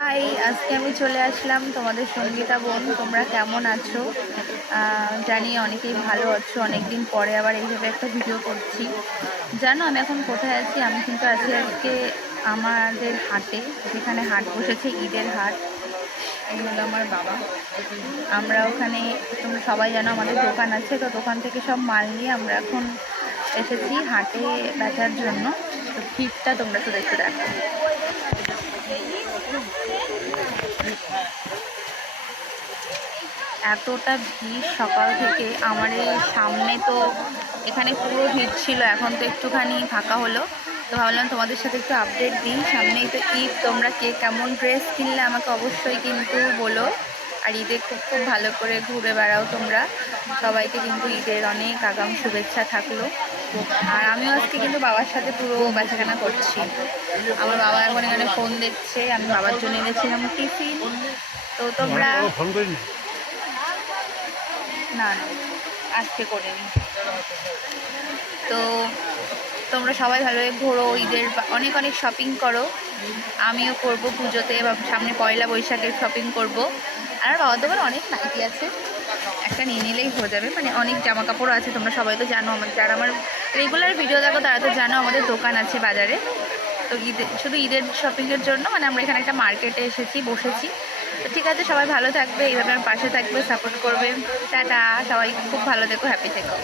High, আজকে আমি চলে আসলাম তোমাদের সঙ্গীতা বোন। তোমরা কেমন আছো? জানি অনেকেই ভালো আছো। অনেকদিন পরে আবার এইভাবে একটা ভিডিও করছি। জানো আমি এখন কোথায় আছি? আমি কিন্তু আছি আজকে আমাদের হাটে, যেখানে হাট বসেছে, ঈদের হাট। এই হলো আমার বাবা। আমরা ওখানে, তোমরা সবাই জানো আমাদের দোকান আছে, তো দোকান থেকে সব মাল নিয়ে আমরা এখন এসেছি হাটে বেচার জন্য। তো ভিড়টা তোমরা শুধু একটু দেখো। এতটা ভিড় সকাল থেকে। আমার এই সামনে তো এখানে পুরো ভিড় ছিল, এখন তো একটুখানি ফাঁকা হলো। তো ভাবলাম তোমাদের সাথে একটু আপডেট দিই। সামনেই তো ঈদ, তোমরা কে কেমন ড্রেস কিনলে আমাকে অবশ্যই কিন্তু বলো। আর ঈদে খুব খুব ভালো করে ঘুরে বেড়াও তোমরা। সবাইকে কিন্তু ঈদের অনেক আগাম শুভেচ্ছা থাকলো। আর আমিও আজকে কিন্তু বাবার সাথে পুরো বেচাকেনা করছি। আমার বাবা এখন এখানে ফোন দেখছে, আমি বাবার জন্য এনেছিলাম টিফিন। তো তোমরা না না আজকে করিনি। তো তোমরা সবাই ভালোভাবে ঘোরো, ঈদের অনেক অনেক শপিং করো। আমিও করব পুজোতে, বা সামনে পয়লা বৈশাখের শপিং করব। আর বাবার দোকানে অনেক নাইটি আছে, একটা নিয়ে নিলেই হয়ে যাবে। মানে অনেক জামা কাপড় আছে। তোমরা সবাই তো জানো, আমার যারা আমার রেগুলার ভিডিও দেখো তারা তো জানো আমাদের দোকান আছে বাজারে। তো ঈদের, শুধু ঈদের শপিংয়ের জন্য মানে আমরা এখানে একটা মার্কেটে এসেছি, বসেছি। তো ঠিক আছে, সবাই ভালো থাকবে, এইভাবে আমার পাশে থাকবে, সাপোর্ট করবে। টাটা, সবাই খুব ভালো থেকো, হ্যাপি থেকো।